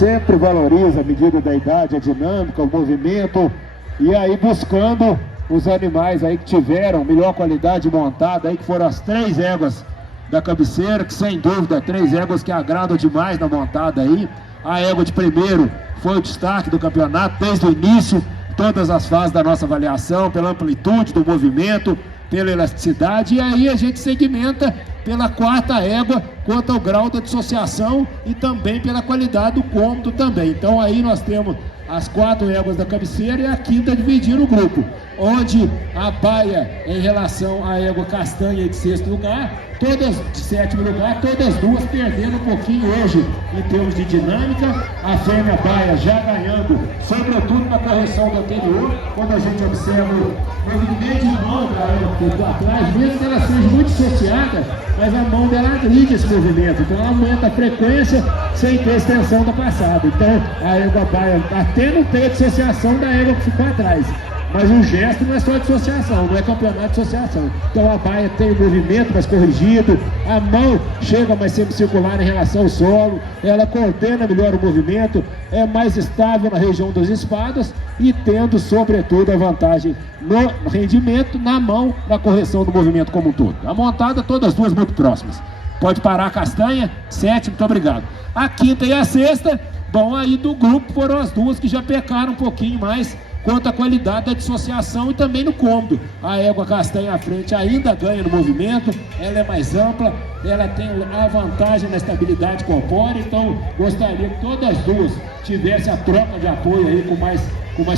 sempre valoriza a medida da idade, a dinâmica, o movimento, e aí buscando os animais aí que tiveram melhor qualidade montada, aí que foram as 3 éguas da cabeceira, que sem dúvida 3 éguas que agradam demais na montada aí. A égua de primeiro foi o destaque do campeonato desde o início, todas as fases da nossa avaliação, pela amplitude do movimento, pela elasticidade, e aí a gente segmenta pela 4ª égua quanto ao grau da dissociação e também pela qualidade do cômodo também. Então aí nós temos as 4 éguas da cabeceira e a 5ª dividindo o grupo, onde a baia em relação à égua castanha de 6º lugar, todas de 7º lugar, todas duas perdendo um pouquinho hoje em termos de dinâmica, a fêmea baia já ganhando, sobretudo na correção do anterior, quando a gente observa o movimento de mão da égua que está atrás, mesmo que ela seja muito associada, mas a mão dela agride esse movimento, então ela aumenta a frequência sem ter extensão da passada. Então a égua baia até não tem a dissociação da égua que ficou atrás, mas o gesto não é só dissociação, não é campeonato de dissociação. Então a baia tem o movimento mais corrigido, a mão chega mais semicircular em relação ao solo, ela coordena melhor o movimento, é mais estável na região das espadas e tendo sobretudo a vantagem no rendimento, na mão, na correção do movimento como um todo. A montada, todas duas muito próximas. Pode parar a castanha, 7, muito obrigado. A 5ª e a 6ª, bom, aí do grupo foram as duas que já pecaram um pouquinho mais quanto à qualidade da dissociação e também no cômodo. A égua castanha à frente ainda ganha no movimento, ela é mais ampla, ela tem a vantagem na estabilidade corpórea, então gostaria que todas as duas tivessem a troca de apoio aí com mais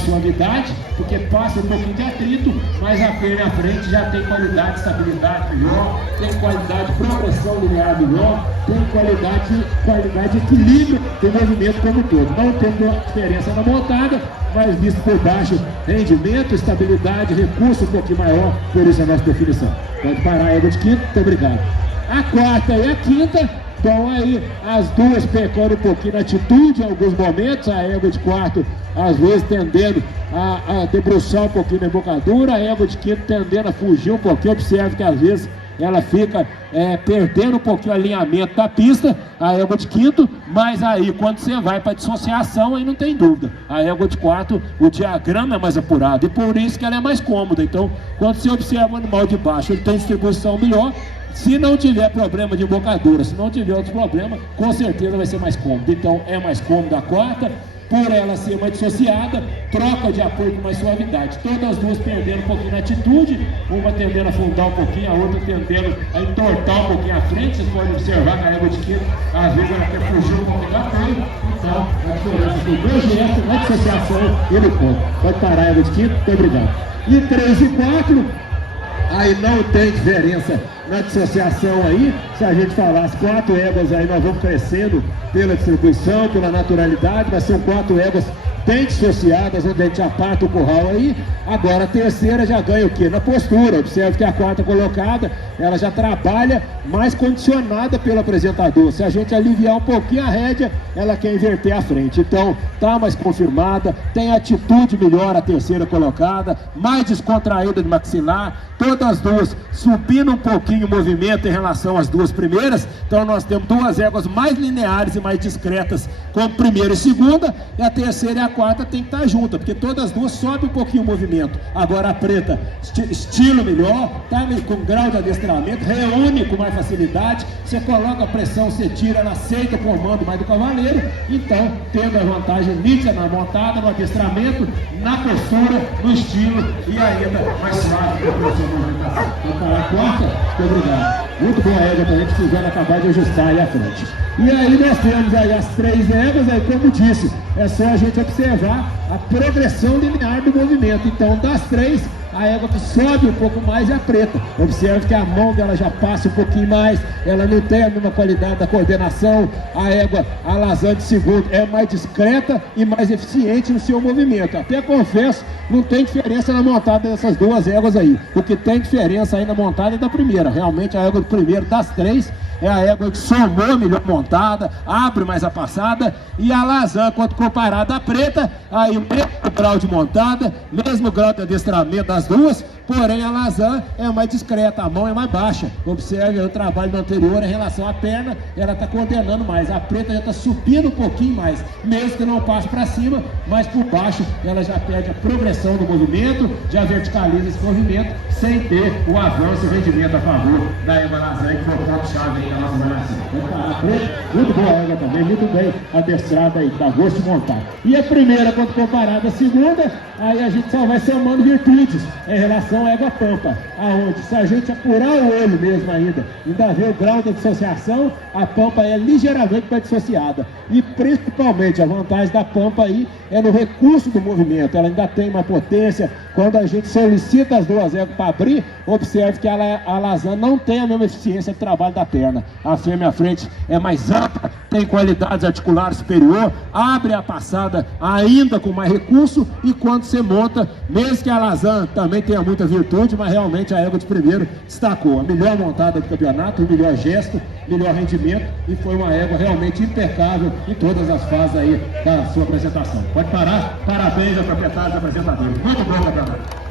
suavidade, porque passa um pouquinho de atrito, mas a fêmea à frente já tem qualidade, estabilidade melhor, tem qualidade de progressão linear melhor, tem qualidade de equilíbrio do movimento como um todo. Não tem diferença na montada, mas visto por baixo, rendimento, estabilidade, recurso um pouquinho maior, por isso a nossa definição. Pode parar a égua de 5ª, muito obrigado. A 4ª e a 5ª, então aí as duas pecando um pouquinho na atitude em alguns momentos, a égua de 4º às vezes tendendo a debruçar um pouquinho na embocadura, a égua de 5º tendendo a fugir um pouquinho. Observe que às vezes ela fica perdendo um pouquinho o alinhamento da pista, a égua de 5º, mas aí quando você vai para dissociação, aí não tem dúvida, a égua de 4º, o diagrama é mais apurado e por isso que ela é mais cômoda. Então quando você observa o animal de baixo, ele tem distribuição melhor. Se não tiver problema de embocadura, se não tiver outros problemas, com certeza vai ser mais cômodo. Então é mais cômodo a 4ª, por ela ser mais dissociada, troca de apoio com mais suavidade. Todas as duas perdendo um pouquinho na atitude, uma tendendo a afundar um pouquinho, a outra tendendo a entortar um pouquinho à frente. Vocês podem observar que a égua de 5º, às vezes ela quer fugir um pouquinho do apoio. Então a diferença do 2 gestos na dissociação e no ponto. Pode parar a égua de 5º, muito obrigado. E 3 e 4, aí não tem diferença na dissociação aí. Se a gente falar as 4 éguas aí, nós vamos crescendo pela distribuição, pela naturalidade, mas são 4 éguas bem dissociadas, onde a gente aparta o curral aí. Agora a terceira já ganha o quê? Na postura. Observe que a 4ª colocada, ela já trabalha mais condicionada pelo apresentador. Se a gente aliviar um pouquinho a rédea, ela quer inverter a frente. Então tá mais confirmada, tem atitude melhor a terceira colocada, mais descontraída de maxilar, todas as duas subindo um pouquinho o movimento em relação às duas primeiras. Então nós temos duas éguas mais lineares e mais discretas como primeira e segunda, e a terceira e a 4ª tem que estar junta, porque todas as duas sobem um pouquinho o movimento. Agora a preta, estilo melhor, tá com grau de adestramento, reúne com mais facilidade, você coloca a pressão, você tira, ela aceita o comando mais do cavaleiro. Então tendo a vantagem nítida na montada, no adestramento, na postura, no estilo e ainda mais suave para a sua movimentação. Então a 4ª, muito obrigado. Muito boa égua para a gente, precisando acabar de ajustar aí à frente. E aí nós temos aí as 3 éguas, aí como disse, é só a gente observar a progressão linear do movimento. Então das 3, a égua que sobe um pouco mais é a preta. Observe que a mão dela já passa um pouquinho mais, ela não tem a mesma qualidade da coordenação. A égua alazante segundo é mais discreta e mais eficiente no seu movimento. Até confesso, não tem diferença na montada dessas duas éguas aí. O que tem diferença aí na montada é da primeira. Realmente a égua do primeiro das 3 é a égua que somou melhor montada, abre mais a passada, e a Lazan, quando comparada à preta, aí o mesmo grau de montada, mesmo grau de adestramento das duas, porém a Lazan é mais discreta, a mão é mais baixa. Observe o trabalho do anterior em relação à perna, ela está condenando mais. A preta já está subindo um pouquinho mais, mesmo que não passe para cima, mas por baixo ela já perde a progressão do movimento, já verticaliza esse movimento, sem ter o avanço e o rendimento a favor da égua Lazan, que foi o ponto-chave aí da nossa avaliação. Muito boa a égua também, muito bem adestrada aí, dá gosto de montar. E a primeira, quando comparada à segunda, aí a gente só vai somando virtudes em relação à égua Pampa, aonde se a gente apurar o olho mesmo ainda ver o grau da dissociação, a Pampa é ligeiramente mais dissociada. E principalmente a vantagem da Pampa aí é no recurso do movimento, ela ainda tem uma potência. Quando a gente solicita as duas éguas para abrir, observe que a Lazan não tem a mesma eficiência de trabalho da perna. A fêmea à frente é mais ampla, tem qualidades articulares superior, abre a passada ainda com mais recurso, e quando você monta, mesmo que a Lazan também tenha muita virtude, mas realmente a égua de primeiro destacou. A melhor montada do campeonato, o melhor gesto, melhor rendimento, e foi uma égua realmente impecável em todas as fases aí da sua apresentação. Pode parar, parabéns ao proprietário e apresentador. Muito bom campeonato.